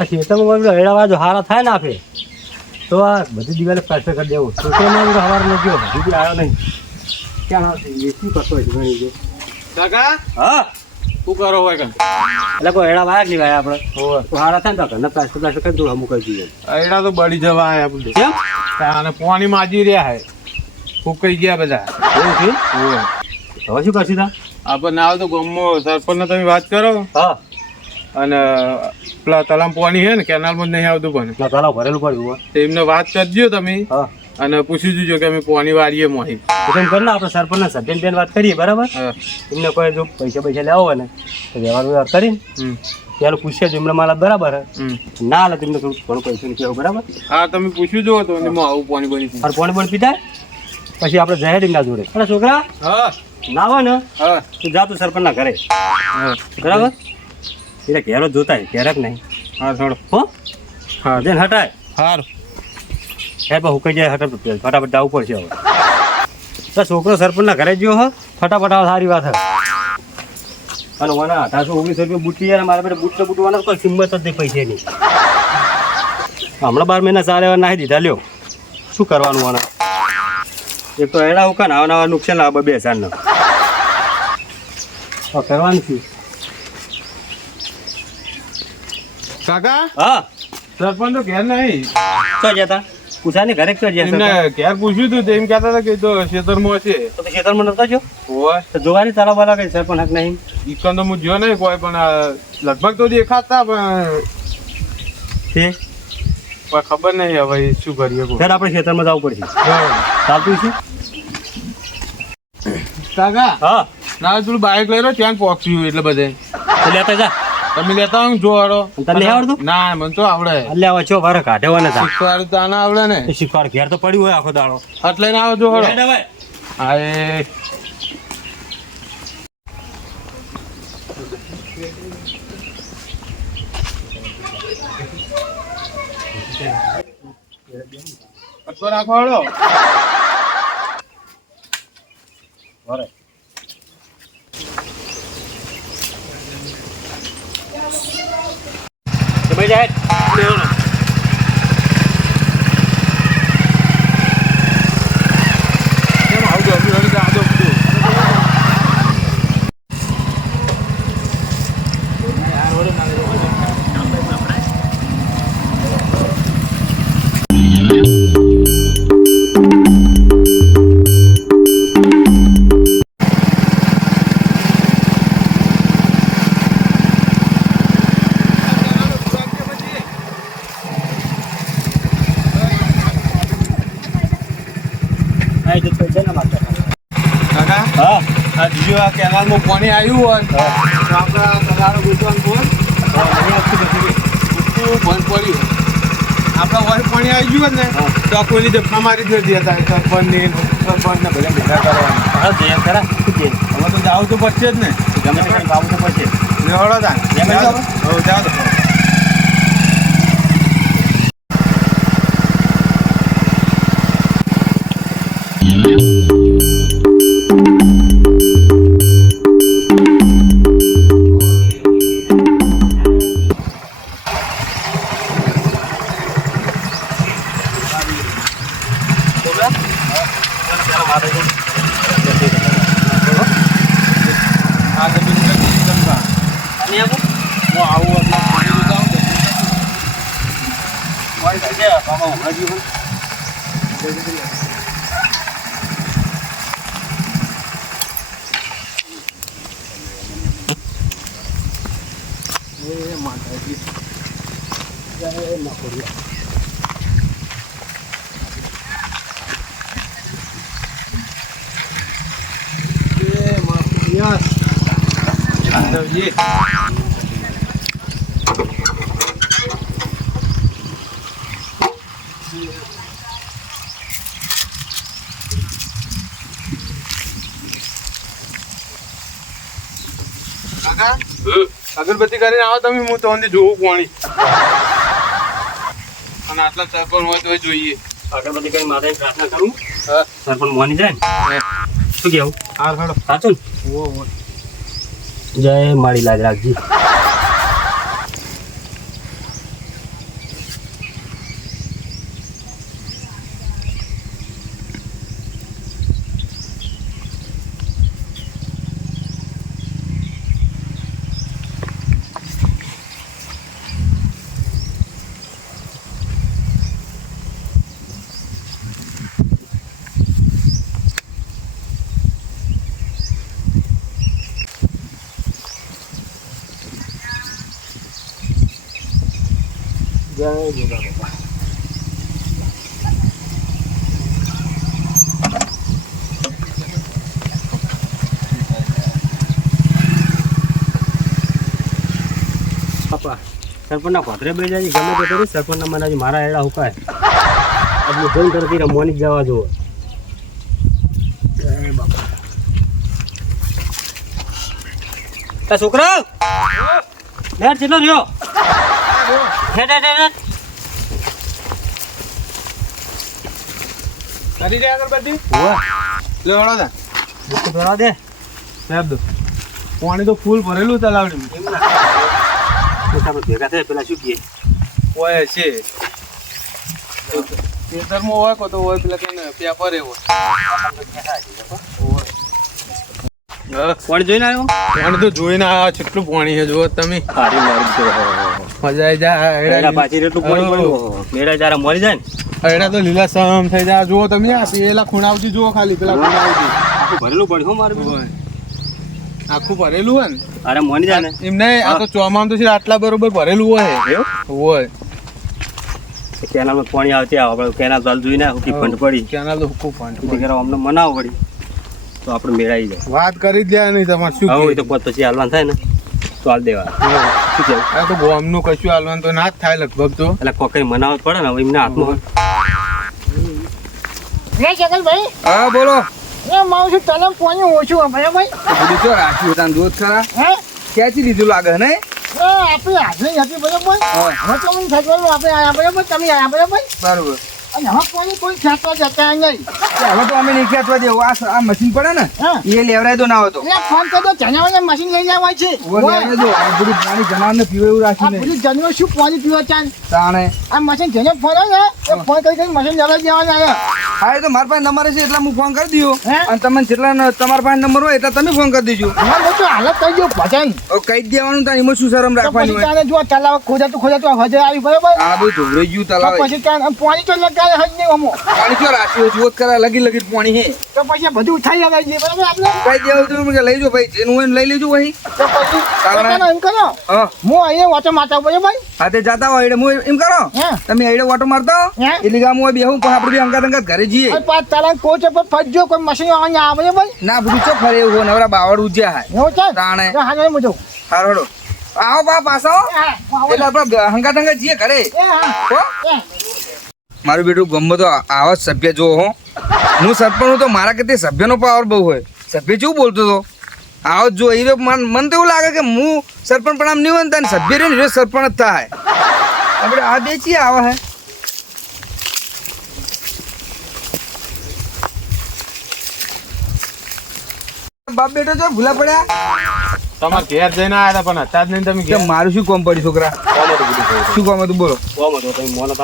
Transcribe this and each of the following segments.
આ ખેતરમાં બધું હેડાવા જો હારા થાય ને આપે. તો આ બધી દિવાલે પ્લાસ્ટર કરી દેવું. છોકરામાં બધું હવાર ન ગયો હજુ બી આવ્યો નહીં. ક્યાં આવશે એ શું કરતો હોય છે કાકા? હા? શું કરો હોય કાં એટલે કોઈ હેડા વાયા નહીં વાયા આપણે. હારા થાય ને કાકા ઘરના પ્લાસ્ટર પ્લાસ્ટર કરી દઉં અમુક દઈએ એડા તો બળી જવા આયા બધે કેમ? અને પાણી માજી રહ્યા હે. ફૂકાઈ ગયા બધા. એવું છે? હવે શું કરશું તા? આપણને આવો તો ગમો સરપંચ તમે વાત કરો. હા. અને પેલા તલામ પાણી છે ને કેનાલમાં જ નહીં આવતું પણ. ના તલાવ ભરેલું પડ્યું હોય. તો એમને વાત કરજો તમે હા. અને પૂછી જોજો કે અમે પાણી વાળીએ મોહી. એમ કર ને આપણે સરપંચના સભ્યને બેન વાત કરીએ બરાબર? હા. એમને કોઈ જો પૈસા પૈસા લેવા હોય ને તો વ્યવહાર વ્યવહાર કરીને ત્યારે પૂછીએ જો એમને મારા બરાબર ના હાલે તમને થોડું થોડું પૈસા કહેવું બરાબર? હા તમે પૂછ્યું જો તો એમાં આવું પાણી બની પોણી પણ પીતા પછી આપણે જહેર ના જોડે. અરે છોકરા હા. ના હોય ને હા. તું જા તું સરપંચના ઘરે. બરાબર? એટલે ઘેરો જોતાય ઘેરક નહીં. હા થોડો હો? હા જેને હટાય. સારું હે પણ હુકાઈ જાય હટાવ ફટાફટ જવું પડશે હવે. તો છોકરો સરપંચના ઘરે ગયો હો? ફટાફટ આવો સારી વાત અને મને અઢારસો ઓગણીસો રૂપિયા બુટી યાર મારા બેટા બુટ બુટવાનો કોઈ કિંમત જ નહીં પૈસાની. હમણાં બાર મહિના ચાલે એવા નાખી દીધા લ્યો. શું કરવાનું આના? એક તો એડા ઉકા નવા નવા નુકસાન આવે બે હજારનો. કરવાનું શું? કાકા? હા. સરપંચ તો ઘેર નહીં. તો? જતા પૂછાને ઘરે તો એમને ઘેર પૂછ્યું હતું તેમ કહેતા હતા કે તો ખેતરમાં છે તો ખેતરમાં નતો જો? તો જોવાની તારા વાળા કઈ સરપંચ હક નહીં. ઈકન તો હું જો નહીં કોઈ પણ લગભગ તો દેખાતા પણ છે પણ ખબર નહીં હવે શું કરીએ. ત્યારે આપણે ખેતરમાં જવું પડશે. ચાલતું છે કાકા હા. ના થોડું બાઇક લઈ રહ્યો ત્યાં પહોંચ્યું એટલે બધે. તો લેતા જા. તમે લેતા આવો ને જો હારો તને આવડતું? ના મને તો આવડે. હવે છો વારે કાઢેવાને તા. શીખવાડ તો આના આવડે ને. શીખવાડ ઘેર તો પડ્યું હોય આખો દાડો. એટલે ને આવો જો હારો હેડ હવે. હા રાખો હાલો વારે. તો ભાઈ જા હેડ. કેમ આવું જલ્દી જલ્દી આ દો બધું હા, એ તો પૈસા ના માંગતા. કાકા હા આ કેનાલમાં પાણી આવ્યું હોય તો આપણે તમારો ગુજવાનું પછી. ઉઠવું બંધ પડ્યું. આપણા હોય પાણી આવી ગયું ને. તો કોઈની જફા મારી જ નથી હતા સરપંચ ને સરપંચ ને બધા ભેગા કરવાના. ખરા. હવે તો જાવ તો પડશે જ ને. ગમે તે બાબુ તો પછી. લેવડો તા જાવ જાઓ. Thank હવે ચાલો, મારે જવું. આ તો બીજું કંઈ નહીં કરતા. અને આવું? હું આવું એટલે પાણી લીધા આવું તો. મારી સાથે બાબા હમણાં જ ગયું. એ માતાજી. એ માફિયાસ. આંધળજી. કાકા અગરબત્તી કરીને આવો તમે હું તો જોઉં પાણી. અને આટલા સરપંચ હોય તો જોઈએ. અગરબત્તી કરી મારે પ્રાર્થના કરું? સરપંચ મોની જાય ને? શું કેવું? હા ખડો સાચું જય માળી લાજ રાખજી. જય ગોગા બાપા બે જાય ગમે તે કરી સરપંચના મને મારા એડા હુકાય આપણે ફોન કરતી રમવાની જવા જુઓ છોકરા! લેટ કેટલો રહ્યો કરી દે આગળ બધી. લે હળો તા ભરા દે. સાહેબ દો. પાણી તો ફૂલ ભરેલું તલાવડી ભેગા થાય પેલા શું હોય છે. ખેતરમાં હોય કો તો હોય પેલા કે પેપર એવો કોણ જોઈને આવ્યો? પાણી તો જોઈને આવ્યા કેટલું પાણી છે જુઓ તમે. સારી મારી જો મજા આવી જાય એડા પાછી એટલું પાણી પડ્યું મેળા જરા મરી જાય ને એડા તો લીલા સમ થઈ જાય. જુઓ તમે આ પેલા ખૂણાવજી જુઓ ખાલી પેલા ખૂણાવજી આખું ભરેલું પડ્યું મારું આખું ભરેલું હોય ને? અરે મરી જાય ને. એમ નહીં આ તો ચોમામ તો આટલા બરોબર ભરેલું હોય. હોય. કેનાલમાં પાણી આવતી આવે આપણે કેનાલ ચાલ જોઈને હુકી ફંડ પડી. કેનાલ તો હુકું પાણી તેથી કરવા અમને મનાવ પડી. તો આપણે મેળાઈ જાય. વાત કરી જ લે નહીં તમારે શું તો પછી હાલવાન થાય ને. તો હાલ દેવા શું કેવું આ તો ગોમનું કશું હાલવાનું તો ના જ થાય લગભગ તો. એટલે કોકરી મનાવ પડે ને હવે એમના હાથમાં જગલભાઈ હા બોલો. એ મારું છું તલમ પોણી ઓછું બરાબર? બધું ચો રાખ્યું તાન દૂધ ખરા. હે? ક્યાંથી લીધું લાગે ને આપણે હાજરી હતી બરાબર? હવે તો મને સગવડમાં આપણે આયા બરાબર? તમે આયા બરાબર? બરોબર. અને હવે પોણી કોઈ ખેંચવા જતા નહીં. હવે તો અમે નહીં ખેંચવા દેવું આ આ મશીન પડે ને હા. એ લેવડાય તો ના હોતો. એટલે ફોન કરતો જનાવરને મશીન લઈ જવાય છે. ઓ લેવડાય આ બધું પાણી જનાવરને પીવે એવું રાખ્યું બધું શું પાણી પીવા ચાન તાણે. આ મશીન જેને ફોન ને એ ફોન કરી કરી મશીન લેવા જવાના આયા હા એ તો મારા પાસે નંબર છે એટલે હું ફોન કરી દઉં. હે? અને તમને જેટલા તમારા પાસે નંબર હોય એટલે તમે ફોન કરી દેજો. બધું હાલત થઈ ગયું ભજન. કહી દેવાનું તારી એમાં શું શરમ રાખવાની હોય? જો તલાવ ખોજાતું ખોજાતું હજે આવી બરાબર? આ બધું ઢોળાઈ ગયું તલાવે પછી પાણી તો લગાડે હજ નહીં અમો પાણી ચો રાખ્યું જુઓ કરા લગી લગી પાણી હે તો પછી બધું ઉઠાઈ આવે છે બરાબર આપણે. કઈ દેવું તું કે લઈ જો ભાઈ જેનું હોય ને લઈ લેજો ભાઈ. તો પછી કારણ- એમ કરો. હા. હું અહીંયા વાંચો મારતા બરાબર ભાઈ. તે જાતા હોય એટલે હું એમ કરો. હે? તમે આઈડે ઓટો મારતા હો. એટલે ગામ હોય બેહું પણ આપણે બી અંગાત અંગાત ઘરે જઈએ. પાછ તારા કોચ પર ફજજો કોઈ મશીન અહીંયા આવે ભાઈ. ના બધું ચો ફરે એવું નવરા બાવડ ઉજ્યા હાય. એવું છે? તાણે હા જઈ મુજો હારોડો આવો. બા પાસો હો. હા એટલે આપણે હંગાત હંગાત જઈએ ઘરે. હો. મારું બેટું ગમે તો આવા સભ્ય જો હો. હું સરપંચ હું તો મારા કરતી સભ્યનો પાવર બહુ હોય. સભ્ય શું બોલતો હતો? આવો જ એ મન મને તો એવું લાગે કે હું સરપંચ પણ આમ નહીં બનતા સભ્ય રે ને સરપંચ જ થાય. આપણે આ બે છીએ આવા હે? બાપ બેટો જો ભૂલા પડ્યા? તમારે ઘેર જઈને આવ્યા હતા પણ હતા જ નહીં તમે મારું શું કોમ પડ્યું છોકરા. શું કોમ હતું બોલો. કોમ હતું તમે મોનો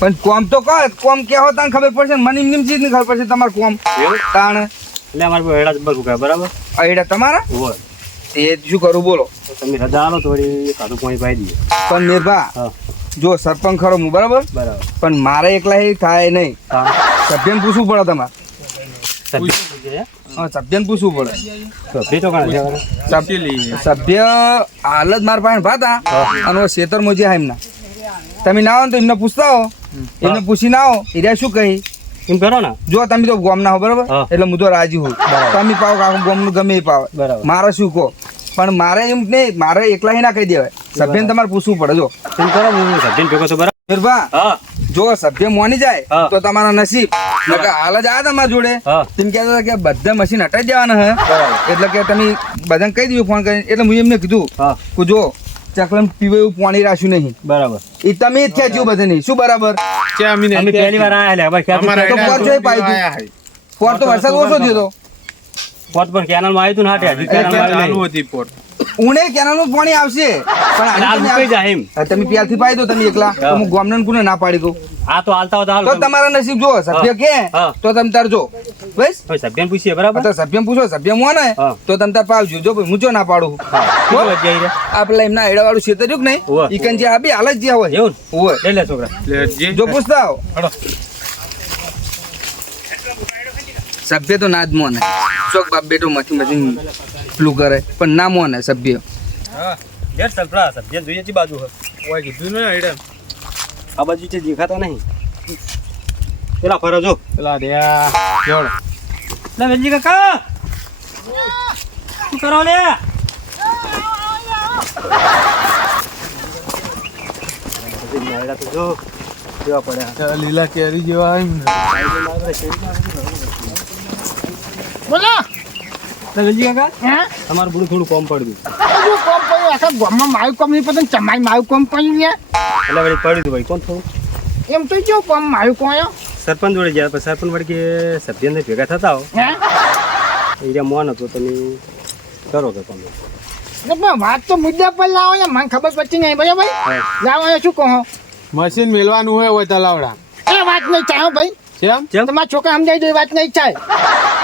પણ કોમ તો કહો કોમ કે હો તને ખબર પડશે મને નિમ ચીજની ખબર પડશે તમારું કોમ? તાણ? એટલે અમારે કોઈ હેડા બસ ઉગાય બરાબર? અહીડા તમારા? હોય. તે શું કરું બોલો. તમે રજા આલો થોડી કાઢું પાણી પાઈ દઈએ. પણ નિર્ભા જો સરપંચ ખરો હું બરાબર? બરાબર. પણ મારે એકલા એ થાય નહીં. સભ્યને પૂછવું પડે તમારે. સભ્યને પૂછવું પડે. સભ્ય હાલ જ મારા પાસે ભાતા અને શેતર મોજી હા એમના તમે ના આવો તો એમને પૂછતા હો એમને પૂછી ના આવો એ શું કહી? એમ કરો ને. જો તમે તો ગોમ ના હો બરાબર? એટલે હું તો રાજી હોઉં. તમે પાવ કે આખું ગોમનું ગમે એ પાવે. બરાબર. મારે શું કહો? પણ મારે એમ નહીં મારે એકલા ના કહી દેવાય. સભ્યને તમારે પૂછવું પડે જો. એમ કરો હું સભ્યને ભેગો છું બરાબર? જો સભ્ય મોની જાય તો તમારા નસીબ. હાલ જ આ તમારા જોડે. તેમ કહેતા કે બધા મશીન હટાઈ દેવાના હે. એટલે કે તમે બધાને કહી દીધું ફોન કરીને. એટલે હું એમને કીધું કે જો ચકલમ પીવે એવું પાણી રાખ્યું નહીં. બરાબર. એ તમે જ ખેંચ્યું બધાને. શું બરાબર? અમે નહીં અમે પહેલી વાર આયા લે અમારા તો એડા પોચોય પાઈ આયા હે. તો વરસાદ ઓછો થયો હતો પોત પણ કેનાલમાં આવ્યું હતું ને કેનાલમાં આવ્યું હતી પોટ ઉણે કેનાલનું પાણી આવશે. પણ તમે મુકાઈ જાય એમ. હા, તમે પ્યારથી પાઈ દો તમે એકલા. હું. ગોમનન કુને ના પાડી દઉં. આ તો હાલતા હોતા તો તમારા નસીબ જો સભ્ય કે તો તમે તાર જો બસ? હવે સભ્યને પૂછીએ બરાબર? તો સભ્ય પૂછો સભ્ય મોને ને તો તમે તાર પાવજો જો ભાઈ હું જો ના પાડું? આ પેલા એમના એડા વાળું ક્ષેત્ર રહ્યું નહીં ઈકન જે આ બી હાલ જ જે હોય. એવું હોય લઈ લે છોકરા. જો. પૂછતા આવો. સભ્ય તો ના જ મોને ચોક બાપ બેટો મથી મથી પેલું કરે પણ ના મોને સભ્ય સભ્ય જોઈએ છે બાજુ હોય કીધું ને એડા. આ બાજુ છે દેખાતા નહીં પેલા ફરો જો પેલા રહ્યા જોડ લે વેજી કાકા શું કરો લે લીલા કેરી જેવા. બોલો. કાકા હે? તમારું બધું થોડું કોમ પડ્યું હજુ કોમ પડ્યું આખા ગામમાં મારું કોમ નહીં પડતું તમારી મારું કોમ પડ્યું યાર એટલે વળી પડ્યું હતું ભાઈ. કોણ થોડું એમ તો કેવું કોમ મારું કોણ સરપંચ જોડે ગયા પછી સરપંચ વળી કે સભ્યને ભેગા થતા હો. એ મોન હતો તમે કરો કે પણ વાત તો મુદ્દા પર લાવો ને મને ખબર પડતી નહીં બરાબર. લાવો શું કહો? મશીન મેલવાનું હોય હોય તલાવડા. એ વાત નહીં ચાહો ભાઈ. કેમ? કેમ? તમારા છોકરા સમજાય દો એ વાત નહીં થાય.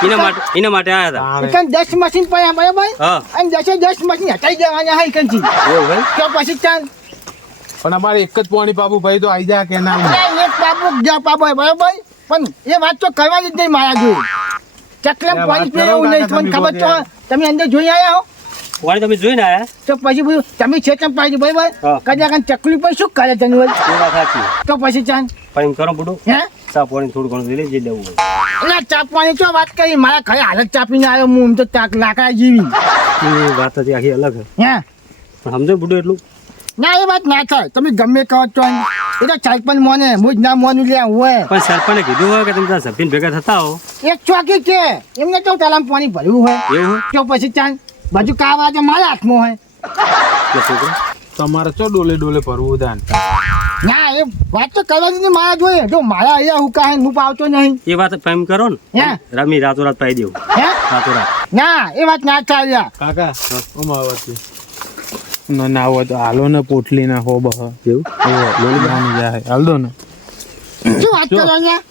એના માટે એના માટે આવ્યા હતા. એકન દસ મશીન પડ્યા બરાબર હા. અને દસે દસ મશીન હટાઈ દેવાના હા એકનથી એવું ભાઈ તો પછી ચાલ. પણ અમારે એક જ પોણી પાપુ ભાઈ તો આઈ જાય કે ના એક બાબુ જ્યાં બાબુ બરાબર પણ એ વાત તો કરવાની જ નહીં મારા જોડે. ચકલે પાણી એવું નહીં તમને ખબર તો તમે અંદર જોઈ આયા હો. વાણી તમે જોઈને આયા? તો પછી તમે ખેતમ પાડી ભાઈ હા. કદાચ ચકલી પર શું કરે સાચી. તો પછી ચાંદ પણ એમ કરો બધું હે? ચા પાણી થોડું ઘણું લઈ જે લેવું હોય. ચા પાણી શું વાત કરી? મારા ઘરે હાલત ચાપીને આવ્યો હું તો તાક લાકડા જીવી. એ વાત હતી આખી અલગ. હે? પણ સમજો બધું એટલું. ના એ વાત ના થાય. તમે ગમે કહો તો. એ તો સરપંચ મોને મુજ ના મોનું લે હોય. પણ સરપંચે કીધું હોય કે તમે ત્યાં સભ્યને ભેગા થતા હો? એક ચોકી કે? એમને તો તલામ પાણી ભર્યું હોય. એવું તો પછી ચાલ. બાજુ કાવા આજે મારા હાથમાં હોય? તમારે ચો ડોલે ડોલે ભરવું દાન ના એ વાત તો કરવાની નહીં મારા જોઈએ જો મારા અહીંયા હું કાંઈ હું પાવતો નહીં. એ વાત પ્રેમ કરો ને. હે? રમી રાતો રાત પાઈ દેવું. હે? રાતો રાત ના એ વાત ના ચાલ્યા હું કાકા અમાવતી ના ના હોય તો હાલો ને પોટલી ના હો બહ. એવું? લોલી જાય. હાલ દો ને. શું વાત કરો અહીંયા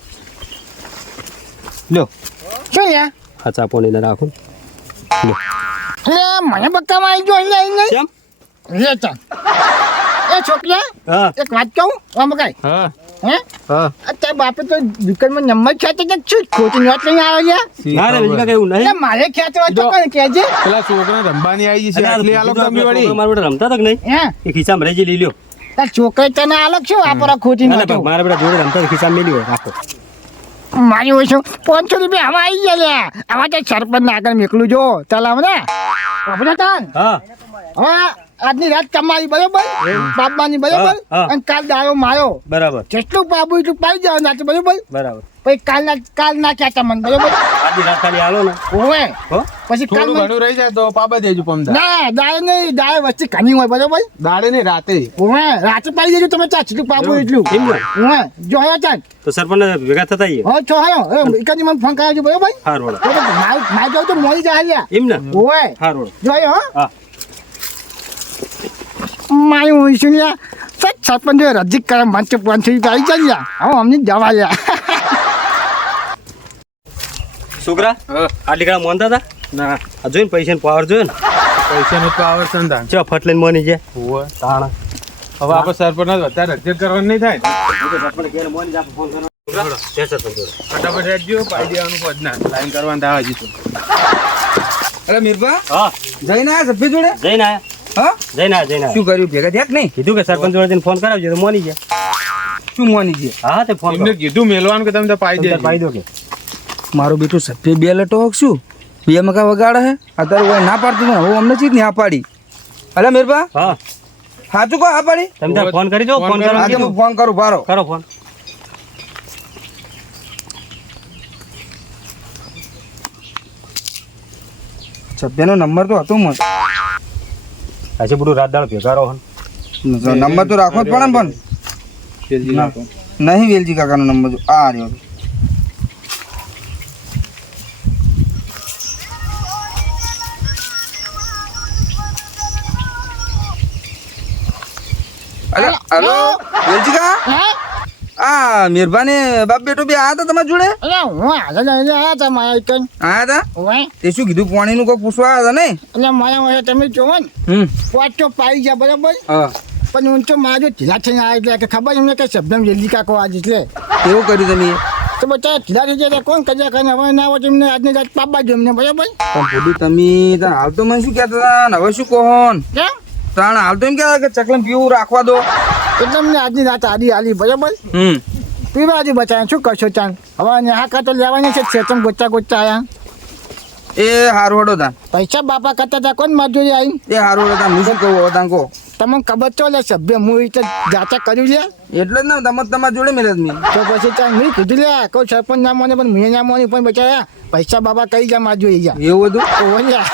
લ્યો. શું યાર? આ પોલીને રાખો. એટલે મને બક્કામાં આવી ગયો અહીંયા. આવી કેમ? લે એ છોકરા હા. એક વાત કહું આમ કઈ? હા. હે? હા. અત્યારે બાપે તો દુકાનમાં નંબર ખેંચે કે શું ખોટી નોટ લઈને આવ્યો યાર ના રે બીજું કાંઈ એવું નહીં. મારે ખેંચવા તો જો. કોણ પેલા છોકરા રમવાની આવી છે અરે આલો તમે વળી. મારા બેટા રમતા હતા કે નહીં? હે? એ ખિસ્સામાં રહી લઈ લ્યો. તાર છોકરે તને અલગ શું વાપરો ખોટી નોટો પણ મારા બેટા જોડે રમતા હતા, ખિસ્સામાં મેલી હોય રાખો. મારી હોય છું. પાંચસો રૂપિયા હવે આવી ગયા લ્યા. આમાં તો સરપંચ ના આગળ મેકલું જો. તલાવ ને. પ્રભુનાથન હવે આજની રાત તમારી બરોબર? બાબાની બરોબર. અને કાલ દારો માયો બરાબર. જેટલું બાબુ એટલું પાઈ જાવ નાચે બરોબર? બરાબર. પછી કાલ ના કાલ નાખ્યા હતા મને બરોબર? ને ઓવે પછી કાલ થોડું ઘણું રહી જાય તો પાપા દેજો પમદા ના દાય નહીં દાય વચ્ચે ખાની હોય બરોબર? દાડે નહીં રાતે. ઓવે રાતે પાડી દેજો તમે ચા જેટલું પાબુ એટલું. ને? ઓવે જો તો સરપંચ ભેગા થતા હો છો હયો એકાદી મને ફોન કરાવજો બરોબર? હાર રોડ માર માર જાવ તો મોડી જાય લ્યા એમ ને? ઓવે હાર રોડ જો હયો હો. મારી લ્યા સચ સરપંચ રજીક કરે મંચ આવી જાય હવે અમને જવા લ્યા છોકરા. આટલી ઘણા મોનતા હતા ના. આ જોઈને પૈસા પાવર જોયો ને? પૈસા નો પાવર સંધાન ચા ફટ લઈને મોની જાય. હોવે. તાણા. હવે આપણે સરપંચ વધારે રજત કરવાનું નહીં થાય ફટાફટ રહેજો પાઈ દેવાનું પદના લાઈન કરવાનું થાય હજી તો. અરે મીરભા હા. જઈને આયા સભ્ય જોડે? જઈને આયા. હા? જઈને આયા જઈને શું કર્યું? ભેગા થયા નહીં? કીધું કે સરપંચ જોડે ફોન કરાવજો તો મોની જાય. શું મોની છે હા તે ફોન કીધું મેલવાનું કે તમે તો પાઈ દે પાઈ દો કે. મારું બેટું સભ્ય બે લટો શું બે મકા વગાડે હે. અત્યારે કોઈ ના પાડતું ને હું અમને ચીજ ને આ પાડી. અલે મીરભા હા. સાચું કહો આ પાડી? તમે ફોન કરી દો ફોન કરો. કરો. આજે હું ફોન કરું બારો કરો ફોન. સભ્યનો નંબર તો હતો મને. આજે બધું રાત દાળ ભેગા રહો નંબર તો રાખવો જ પડે ને પણ. નહીં વેલજી કાકાનો નંબર આ રહ્યો. હલો વેલજીકા હે? આ મિરભાને બાપ બેટો બે આયા હતા તમારા જોડે? અરે હું હાજર લઈને આવ્યા હતા મારા એકન આયા હતા ઓવે. તે શું કીધું પાણીનું કોઈ પૂછવા આવ્યા હતા ને એટલે મારા હોય તમે જોવો ને હમ. પાંચ તો પાઈ ગયા બરાબર? હા. પણ હું તો મારો ઢીલા થઈને આવ્યા એટલે કે ખબર એમને કે શબ્દમ જલ્દી કાકો આજ એટલે. એવું કર્યું તમે? તો બચા ઢીલા થઈ જાય કોણ કજા કરે? હવે ના હોય તમને આજની રાત પાપા જો એમને બરાબર? પણ તમે હાલ તો મને શું કહેતા હતા? ને હવે શું કહો કેમ? તાણ હાલ તો એમ કહેતા કે ચકલન પીવું રાખવા દો. એટલે અમને આજની રાત આડી આલી બરાબર? હમ. પીવા આજુ બચાય. શું કરશો ચાન હવે નેહા કરતા લેવાની છે ચેતન ગોચા ગોચા આયા. એ હારું હડો તા પૈસા બાપા કરતા તા કોણ મજૂરી આવી એ હારું હડો તા હું શું કહું હવે તાન કહો. તમને ખબર તો લે સભ્ય હું રીતે જાતા કર્યું લે. એટલે જ ને તમે તમારા જોડે મેળે મેં. તો પછી ચાલ મેં કીધું લે કોઈ સરપંચ ના મોને પણ મેં ના મોને પણ બચાયા. પૈસા બાપા કઈ જા માં જોઈ ગયા. એવું બધું? તો બોલ્યા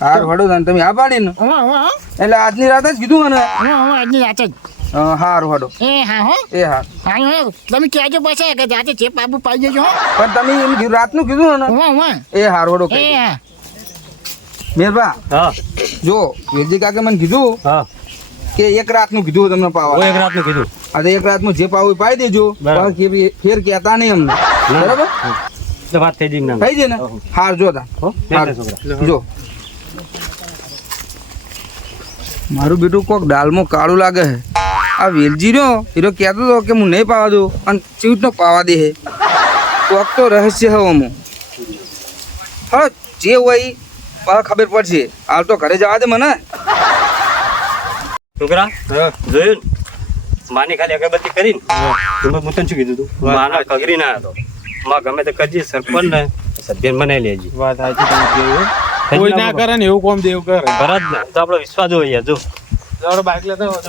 હારું વડો ને તમે આ પાડી ને? હા હા. એટલે આજની રાત જ કીધું મને. હા હા આજની રાત જ. હારું હડો એ હા હો. એ હા. હા તમે કહેજો પાછા કે જાતે ચેપ બાબુ પાઈ દેજો હો. પણ તમે એમ કીધું રાતનું કીધું ને હા હા એ હારું હડો એ હા. મેરભા હા. જો વેદી કાકે મને કીધું હા. કે એક રાતનું કીધું તમને પાવા. એક રાતનું કીધું. એક રાતનું જે પાવું એ પાઈ દેજો. ફેર- ફેર કહેતા નહીં અમને. બરાબર? વાત થઈ જઈ થઈ જાય ને. હાર જો તા. હો. હાર. લે છોકરા. જો. મારું બેટું કોક દાલમાં કાળું લાગે છે. આ વેલજી રહ્યો એરો કહેતો હતો કે હું નહીં પાવા દઉં અને ચીવટનો પાવા દે હે કોક તો રહસ્ય હવે અમુક હા જે હોય ઈ ખબર પડશે. હાલ તો ઘરે જવા દે મને. છોકરા જોયું? માની ખાલી અગરબત્તી કરીને. તમે હું તને શું કીધું તું? માના કગરી ના હતો. માં ગમે તે કરજી સરપંચ ને સભ્ય બનાવી લેજી. વાત સાચી તમે કોઈ ના કરે ને એવું કોમ દેવ કરે. ભરત ને તો આપણો વિશ્વાસ હોય યાર જો બાઇક લેતા હોય